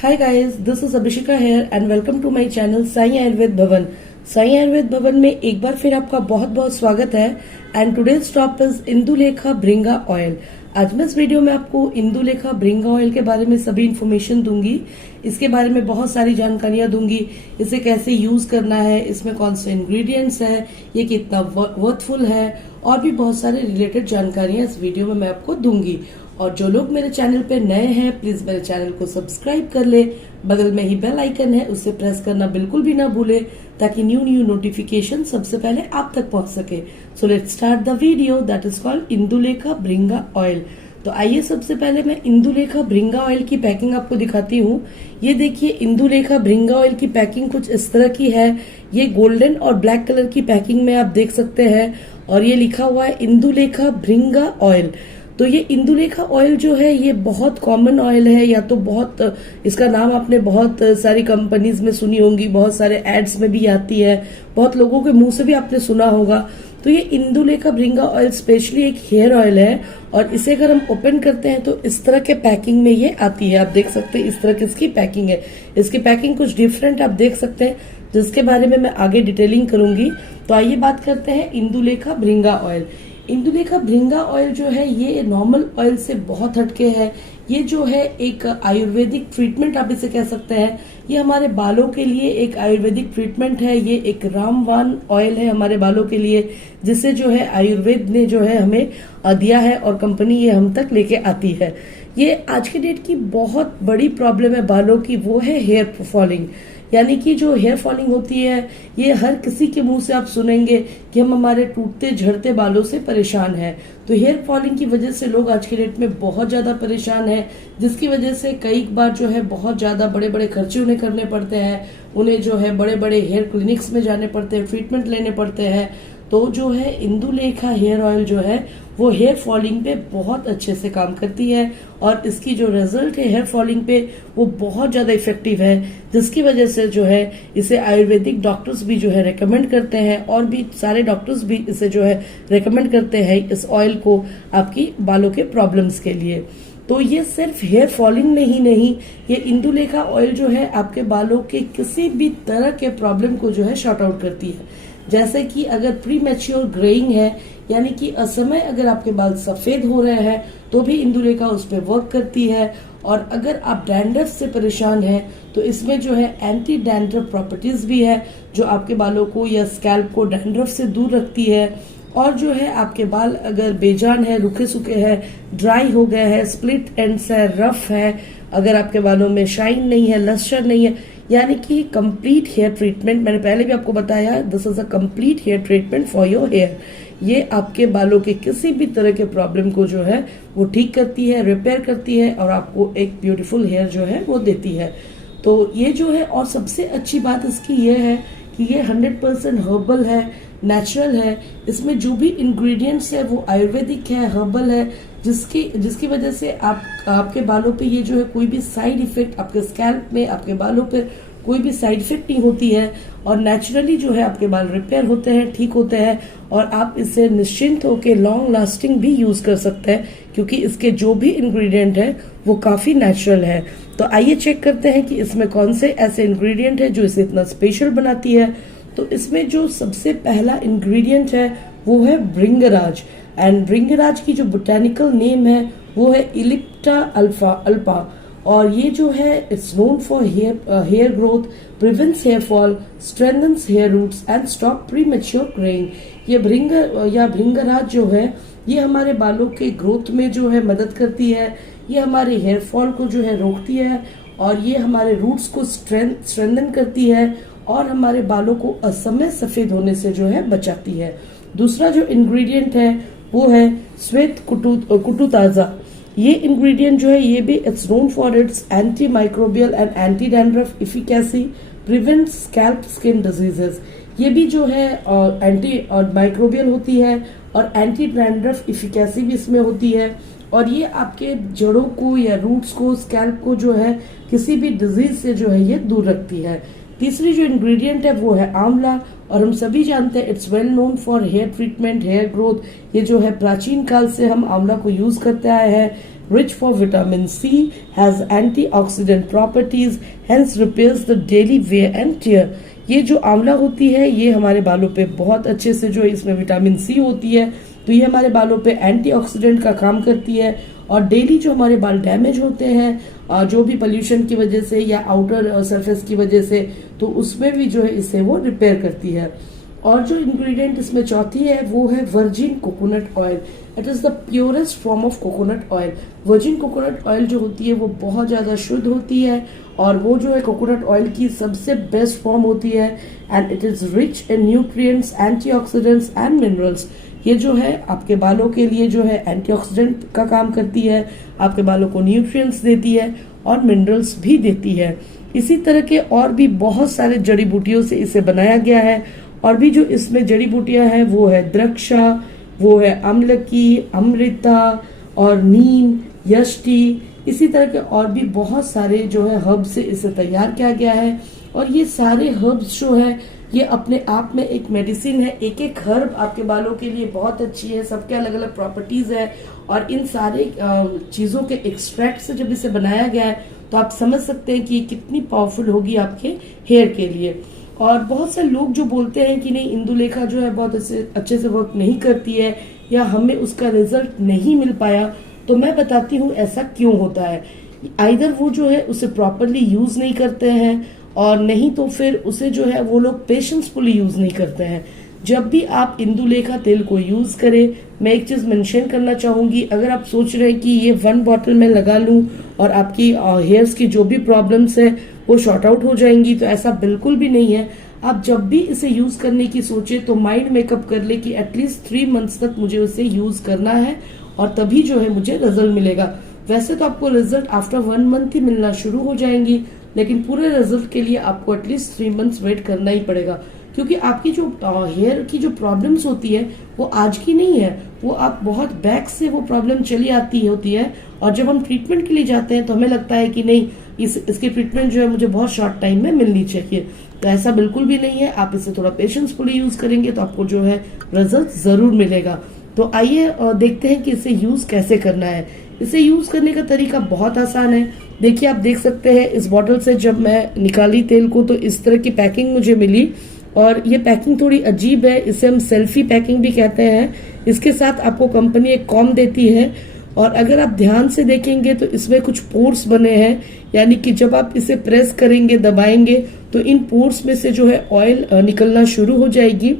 Hi guys, this is Abhishika here and welcome to my channel Sai Ayurveda भवन। साई आयुर्वेद भवन में एक बार फिर आपका बहुत बहुत स्वागत है। And today's top is Indulekha Bhringa oil. आज मैं इस वीडियो में आपको इंदुलेखा भृंगा ऑयल के बारे में सभी इन्फॉर्मेशन दूंगी। इसके बारे में बहुत सारी जानकारियां दूंगी। इसे कैसे यूज करना है, इसमें कौन से इंग्रेडिएंट्स है, ये कितना वर्थफुल है और भी बहुत सारे रिलेटेड जानकारियां इस वीडियो में मैं आपको दूंगी। और जो लोग मेरे चैनल पे नए हैं प्लीज मेरे चैनल को सब्सक्राइब कर ले। बगल में ही बेल आइकन है, उसे प्रेस करना बिल्कुल भी ना भूले ताकि न्यू नोटिफिकेशन सबसे पहले आप तक पहुंच सके। So let's start the video that is called Indulekha Bhringa oil. तो आइए सबसे पहले मैं इंदुलेखा भृंगा ऑयल की पैकिंग आपको दिखाती हूँ। ये देखिए इंदुलेखा भृंगा ऑयल की पैकिंग कुछ इस तरह की है। ये गोल्डन और ब्लैक कलर की पैकिंग में आप देख सकते हैं और ये लिखा हुआ है इंदुलेखा भृंगा ऑयल। तो ये इंदुलेखा ऑयल जो है ये बहुत कॉमन ऑयल है, या तो बहुत इसका नाम आपने बहुत सारी कंपनीज में सुनी होंगी, बहुत सारे एड्स में भी आती है, बहुत लोगों के मुंह से भी आपने सुना होगा। तो ये इंदुलेखा भृंगा ऑयल स्पेशली एक हेयर ऑयल है और इसे अगर हम ओपन करते हैं तो इस तरह के पैकिंग में ये आती है। आप देख सकते हैं इस तरह की इसकी पैकिंग है। इसकी पैकिंग कुछ डिफरेंट आप देख सकते हैं जिसके बारे में मैं आगे डिटेलिंग करूंगी। तो आइए बात करते हैं इंदुलेखा भृंगा ऑयल। इंदुलेखा भृंगा ऑयल जो है ये नॉर्मल ऑयल से बहुत हटके है। ये जो है एक आयुर्वेदिक ट्रीटमेंट आप इसे कह सकते हैं। ये हमारे बालों के लिए एक आयुर्वेदिक ट्रीटमेंट है। ये एक रामबाण ऑयल है हमारे बालों के लिए, जिसे जो है आयुर्वेद ने जो है हमें दिया है और कंपनी ये हम तक लेके आती है। ये आज के डेट की बहुत बड़ी प्रॉब्लम है बालों की, वो है हेयर फॉलिंग। यानी कि जो हेयर फॉलिंग होती है ये हर किसी के मुंह से आप सुनेंगे कि हम हमारे टूटते झड़ते बालों से परेशान हैं। तो हेयर फॉलिंग की वजह से लोग आज के डेट में बहुत ज्यादा परेशान हैं, जिसकी वजह से कई बार जो है बहुत ज्यादा बड़े बड़े खर्चे उन्हें करने पड़ते हैं। उन्हें जो है बड़े बड़े हेयर क्लिनिक्स में जाने पड़ते हैं, ट्रीटमेंट लेने पड़ते हैं। तो जो है इंदुलेखा हेयर ऑयल जो है वो हेयर फॉलिंग पे बहुत अच्छे से काम करती है और इसकी जो रिजल्ट है हेयर फॉलिंग पे वो बहुत ज्यादा इफेक्टिव है, जिसकी वजह से जो है इसे आयुर्वेदिक डॉक्टर्स भी जो है रेकमेंड करते हैं और भी सारे डॉक्टर्स भी इसे जो है रेकमेंड करते हैं इस ऑयल को आपकी बालों के प्रॉब्लम्स के लिए। तो ये सिर्फ हेयर फॉलिंग में ही नहीं, ये इंदुलेखा ऑयल जो है आपके बालों के किसी भी तरह के प्रॉब्लम को जो है शॉर्ट आउट करती है। जैसे कि अगर प्री मैच्योर ग्रेइंग है, यानी कि असमय अगर आपके बाल सफेद हो रहे हैं तो भी इंदुलेखा उस पर वर्क करती है। और अगर आप डैंड्रफ से परेशान हैं तो इसमें जो है एंटी डैंड्रफ प्रॉपर्टीज भी है जो आपके बालों को या स्कैल्प को डैंड्रफ से दूर रखती है। और जो है आपके बाल अगर बेजान है, रुखे सूखे हैं, ड्राई हो गए हैं, स्प्लिट एंड्स है, रफ है, अगर आपके बालों में शाइन नहीं है, लस्टर नहीं है, यानी कि कंप्लीट हेयर ट्रीटमेंट, मैंने पहले भी आपको बताया this is a complete hair treatment for your hair. ये आपके बालों के किसी भी तरह के प्रॉब्लम को जो है वो ठीक करती है, रिपेयर करती है और आपको एक ब्यूटीफुल हेयर जो है वो देती है। तो ये जो है, और सबसे अच्छी बात इसकी ये है कि ये 100% हर्बल है, नेचुरल है। इसमें जो भी इंग्रेडिएंट्स है वो आयुर्वेदिक है, हर्बल है, जिसकी वजह से आपके बालों पे ये जो है कोई भी साइड इफेक्ट, आपके स्कैल्प में, आपके बालों पे कोई भी साइड इफेक्ट नहीं होती है और नेचुरली जो है आपके बाल रिपेयर होते हैं, ठीक होते हैं और आप इसे निश्चिंत होकर लॉन्ग लास्टिंग भी यूज कर सकते हैं क्योंकि इसके जो भी इंग्रेडिएंट है वो काफी नेचुरल है। तो आइए चेक करते हैं कि इसमें कौन से ऐसे इंग्रेडिएंट है जो इसे इतना स्पेशल बनाती है। तो इसमें जो सबसे पहला इंग्रेडिएंट है वो है भृंगराज। एंड भृंगराज की जो बोटेनिकल नेम है वो है इलिप्टा अल्फा और ये जो है it's known for hair growth, prevents hair fall, strengthens hair roots and stop premature greying. ये भृंगराज जो है ये हमारे बालों के ग्रोथ में जो है मदद करती है, ये हमारे हेयर फॉल को जो है रोकती है और ये हमारे रूट्स को स्ट्रेंथन करती है और हमारे बालों को असमय सफेद होने से जो है बचाती है। दूसरा जो इंग्रेडिएंट है वो है श्वेत कुटु ताजा। ये इंग्रेडिएंट जो है ये भी it's known for its anti microbial and anti dandruff efficacy, prevent scalp skin diseases. ये भी जो है एंटी माइक्रोबियल होती है और एंटी डैंड्रफ इफिकेसी भी इसमें होती है और ये आपके जड़ों को या रूट्स को, स्कैल्प को जो है किसी भी डिजीज से जो है ये दूर रखती है। तीसरी जो इंग्रेडिएंट है वो है आंवला और हम सभी जानते हैं it's well known for hair treatment, hair growth. ये जो है प्राचीन काल से हम आंवला को यूज करते आए हैं। rich for vitamin C, has antioxidant properties, hence repairs the daily wear and tear. ये जो आंवला होती है ये हमारे बालों पे बहुत अच्छे से जो इसमें विटामिन सी होती है, तो ये हमारे बालों पे एंटीऑक्सीडेंट का काम करती है और डेली जो हमारे बाल डैमेज होते हैं जो भी पोल्यूशन की वजह से या आउटर सरफेस की वजह से, तो उसमें भी जो है इससे वो रिपेयर करती है। और जो इंग्रेडिएंट इसमें चौथी है वो है virgin coconut oil. It is the purest form of coconut oil. Virgin coconut oil जो होती है वो बहुत ज्यादा शुद्ध होती है और वो जो है कोकोनट ऑयल की सबसे बेस्ट फॉर्म होती है and it is rich in nutrients, antioxidants and minerals. ये जो है आपके बालों के लिए जो है एंटीऑक्सीडेंट का काम करती है, आपके बालों को न्यूट्रिएंट्स देती है और मिनरल्स भी देती है। इसी तरह के और भी बहुत सारे जड़ी बूटियों से इसे बनाया गया है और भी जो इसमें जड़ी बूटियां हैं वो है द्रक्षा, वो है अमलकी, अमृता और नीम, यष्टि। इसी तरह के और भी बहुत सारे जो है हर्ब से इसे तैयार किया गया है और ये सारे हर्ब्स जो है ये अपने आप में एक मेडिसिन है। एक एक हर्ब आपके बालों के लिए बहुत अच्छी है, सबके अलग अलग प्रॉपर्टीज है और इन सारे चीजों के एक्सट्रैक्ट से जब इसे बनाया गया है तो आप समझ सकते हैं कि ये कितनी पावरफुल होगी आपके हेयर के लिए। और बहुत से लोग जो बोलते हैं कि नहीं इंदुलेखा जो है बहुत अच्छे से वर्क नहीं करती है या हमें उसका रिजल्ट नहीं मिल पाया, तो मैं बताती हूँ ऐसा क्यों होता है। आइदर वो जो है उसे प्रॉपरली यूज नहीं करते हैं और नहीं तो फिर उसे जो है वो लोग पेशेंसफुली यूज नहीं करते हैं। जब भी आप इंदुलेखा तेल को यूज करें, मैं एक चीज मेंशन करना चाहूंगी, अगर आप सोच रहे हैं कि ये 1 बॉटल में लगा लूं और आपकी हेयर्स की जो भी प्रॉब्लम्स है वो शॉर्ट आउट हो जाएंगी, तो ऐसा बिल्कुल भी नहीं है। आप जब भी इसे यूज करने की सोचे तो माइंड मेकअप कर ले कि एटलीस्ट 3 मंथ्स तक मुझे उसे यूज करना है और तभी जो है मुझे रिजल्ट मिलेगा। वैसे तो आपको रिजल्ट आफ्टर 1 मंथ ही मिलना शुरू हो जाएंगी, लेकिन पूरे रिजल्ट के लिए आपको एटलीस्ट 3 मंथ्स वेट करना ही पड़ेगा, क्योंकि आपकी जो हेयर की जो प्रॉब्लम्स होती है वो आज की नहीं है, वो आप बहुत बैक से वो प्रॉब्लम चली आती होती है और जब हम ट्रीटमेंट के लिए जाते हैं तो हमें लगता है कि नहीं इसकी ट्रीटमेंट जो है मुझे बहुत शॉर्ट टाइम में मिलनी चाहिए, तो ऐसा बिल्कुल भी नहीं है। आप इसे थोड़ा पेशेंसफुली यूज करेंगे तो आपको जो है रिजल्ट जरूर मिलेगा। तो आइए देखते हैं कि इसे यूज कैसे करना है। इसे यूज करने का तरीका बहुत आसान है। देखिए, आप देख सकते हैं इस बॉटल से जब मैं निकाली तेल को तो इस तरह की पैकिंग मुझे मिली और ये पैकिंग थोड़ी अजीब है, इसे हम सेल्फी पैकिंग भी कहते हैं। इसके साथ आपको कंपनी एक कॉम देती है और अगर आप ध्यान से देखेंगे तो इसमें कुछ पोर्स बने हैं, यानी कि जब आप इसे प्रेस करेंगे, दबाएंगे तो इन पोर्स में से जो है ऑयल निकलना शुरू हो जाएगी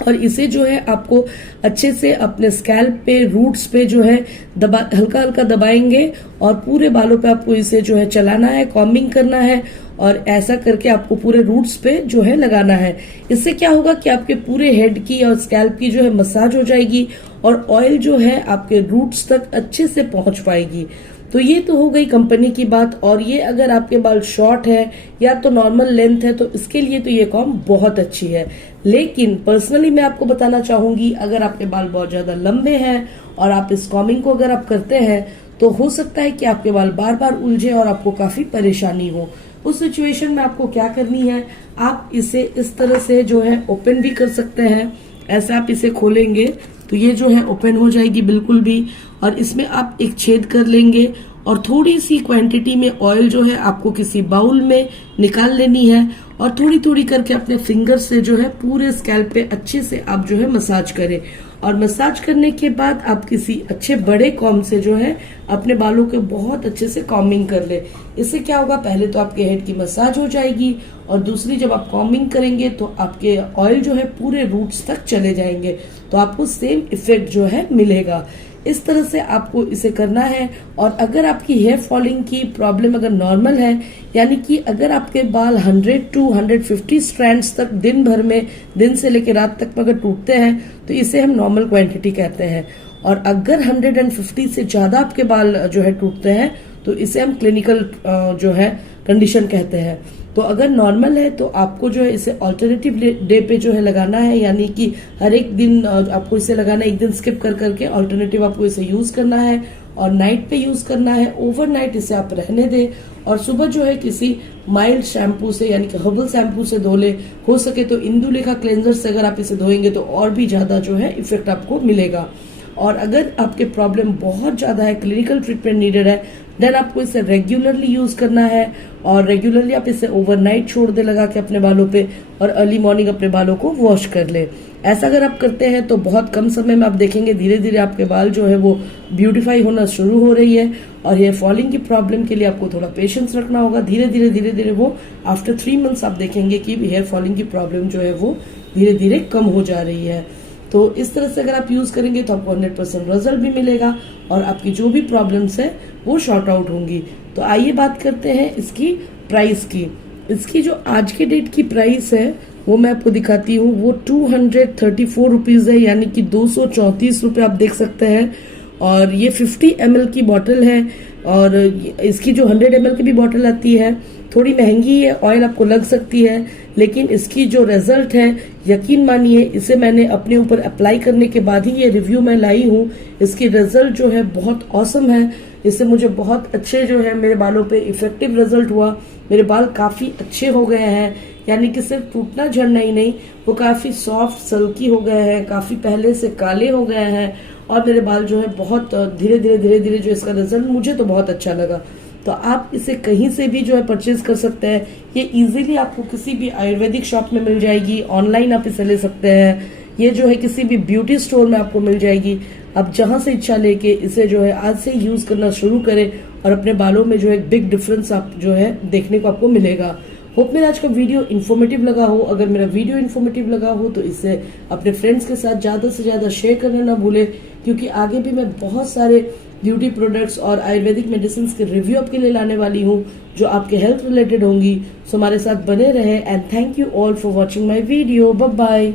और इसे जो है आपको अच्छे से अपने स्कैल्प पे, रूट्स पे जो है हल्का हल्का दबाएंगे और पूरे बालों पे आपको इसे जो है चलाना है, कॉम्बिंग करना है और ऐसा करके आपको पूरे रूट्स पे जो है लगाना है। इससे क्या होगा कि आपके पूरे हेड की और स्कैल्प की जो है मसाज हो जाएगी और ऑयल जो है आपके रूट्स तक अच्छे से पहुंच पाएगी। तो ये तो हो गई कंपनी की बात। और ये अगर आपके बाल शॉर्ट है या तो नॉर्मल लेंथ है तो इसके लिए तो ये कॉम बहुत अच्छी है। लेकिन पर्सनली मैं आपको बताना चाहूंगी, अगर आपके बाल बहुत ज्यादा लंबे हैं और आप इस कॉमिंग को अगर आप करते हैं तो हो सकता है कि आपके बाल बार बार उलझे और आपको काफी परेशानी हो। उस सिचुएशन में आपको क्या करनी है, आप इसे इस तरह से जो है ओपन भी कर सकते हैं। ऐसे आप इसे खोलेंगे तो ये जो है ओपन हो जाएगी बिल्कुल भी, और इसमें आप एक छेद कर लेंगे और थोड़ी सी क्वांटिटी में ऑयल जो है आपको किसी बाउल में निकाल लेनी है और थोड़ी थोड़ी करके अपने फिंगर से जो है पूरे स्कैल्प पे अच्छे से आप जो है मसाज करें। और मसाज करने के बाद आप किसी अच्छे बड़े कॉम से जो है अपने बालों के बहुत अच्छे से कॉम्बिंग कर ले। इससे क्या होगा, पहले तो आपके हेड की मसाज हो जाएगी और दूसरी जब आप कॉम्बिंग करेंगे तो आपके ऑयल जो है पूरे रूट्स तक चले जाएंगे, तो आपको सेम इफेक्ट जो है मिलेगा। इस तरह से आपको इसे करना है। और अगर आपकी हेयर फॉलिंग की प्रॉब्लम अगर नॉर्मल है, यानी कि अगर आपके बाल 100 to 150 स्ट्रैंड्स तक दिन भर में, दिन से लेकर रात तक में अगर टूटते हैं तो इसे हम नॉर्मल क्वांटिटी कहते हैं। और अगर 150 से ज्यादा आपके बाल जो है टूटते हैं तो इसे हम क्लिनिकल जो है कंडीशन कहते हैं। तो अगर नॉर्मल है तो आपको जो है इसे ऑल्टरनेटिव डे पे जो है लगाना है, यानी कि हर एक दिन आपको इसे लगाना है, एक दिन स्किप कर करके ऑल्टरनेटिव आपको इसे यूज करना है और नाइट पे यूज करना है। ओवरनाइट इसे आप रहने दें और सुबह जो है किसी माइल्ड शैम्पू से, यानी कि हर्बल शैम्पू से धो ले। हो सके तो इंदुलेखा क्लेंजर से अगर आप इसे धोएंगे तो और भी ज्यादा जो है इफेक्ट आपको मिलेगा। और अगर आपके प्रॉब्लम बहुत ज्यादा है, क्लिनिकल ट्रीटमेंट नीडेड है, देन आपको इसे रेगुलरली यूज करना है और रेगुलरली आप इसे ओवरनाइट छोड़ दे लगा के अपने बालों पे और अर्ली मॉर्निंग अपने बालों को वॉश कर ले। ऐसा अगर आप करते हैं तो बहुत कम समय में आप देखेंगे धीरे धीरे आपके बाल जो है वो ब्यूटीफाई होना शुरू हो रही है। और हेयर फॉलिंग की प्रॉब्लम के लिए आपको थोड़ा पेशेंस रखना होगा। धीरे धीरे वो आफ्टर 3 मंथ्स आप देखेंगे कि हेयर फॉलिंग की प्रॉब्लम जो है वो धीरे धीरे कम हो जा रही है। तो इस तरह से अगर आप यूज करेंगे तो आपको 100% रिजल्ट भी मिलेगा और आपकी जो भी प्रॉब्लम्स है वो शॉर्ट आउट होंगी। तो आइए बात करते हैं इसकी प्राइस की। इसकी जो आज के डेट की प्राइस है वो मैं आपको दिखाती हूँ। वो 234 रुपीज है, यानी कि 234 रुपये आप देख सकते हैं। और ये 50 ml की बॉटल है और इसकी जो 100 ml की भी बॉटल आती है थोड़ी महंगी है, ऑयल आपको लग सकती है, लेकिन इसकी जो रिजल्ट है यकीन मानिए, इसे मैंने अपने ऊपर अप्लाई करने के बाद ही ये रिव्यू में लाई हूँ। इसकी रिजल्ट जो है बहुत ऑसम है। इससे मुझे बहुत अच्छे जो है मेरे बालों पे इफेक्टिव रिजल्ट हुआ। मेरे बाल काफी अच्छे हो गए हैं, यानी कि सिर्फ टूटना झड़ना ही नहीं, वो काफी सॉफ्ट सल्की हो गए हैं, काफी पहले से काले हो गए हैं और मेरे बाल जो है बहुत धीरे धीरे जो इसका रिजल्ट मुझे तो बहुत अच्छा लगा। तो आप इसे कहीं से भी जो है परचेज कर सकते हैं। ये इजीली आपको किसी भी आयुर्वेदिक शॉप में मिल जाएगी, ऑनलाइन आप इसे ले सकते हैं। ये जो है किसी भी ब्यूटी स्टोर में आपको मिल जाएगी। आप जहां से इच्छा लेके इसे जो है आज से यूज करना शुरू करें और अपने बालों में जो है बिग डिफरेंस आप जो है देखने को आपको मिलेगा। होप मेरा आज का वीडियो इन्फॉर्मेटिव लगा हो। अगर मेरा वीडियो इन्फॉर्मेटिव लगा हो तो इसे अपने फ्रेंड्स के साथ ज्यादा से ज्यादा शेयर करना ना भूले, क्योंकि आगे भी मैं बहुत सारे ब्यूटी प्रोडक्ट्स और आयुर्वेदिक मेडिसिन के रिव्यू आपके लिए लाने वाली हूँ जो आपके हेल्थ रिलेटेड होंगी। सो हमारे साथ बने रहे and thank you all for watching my video. Bye bye.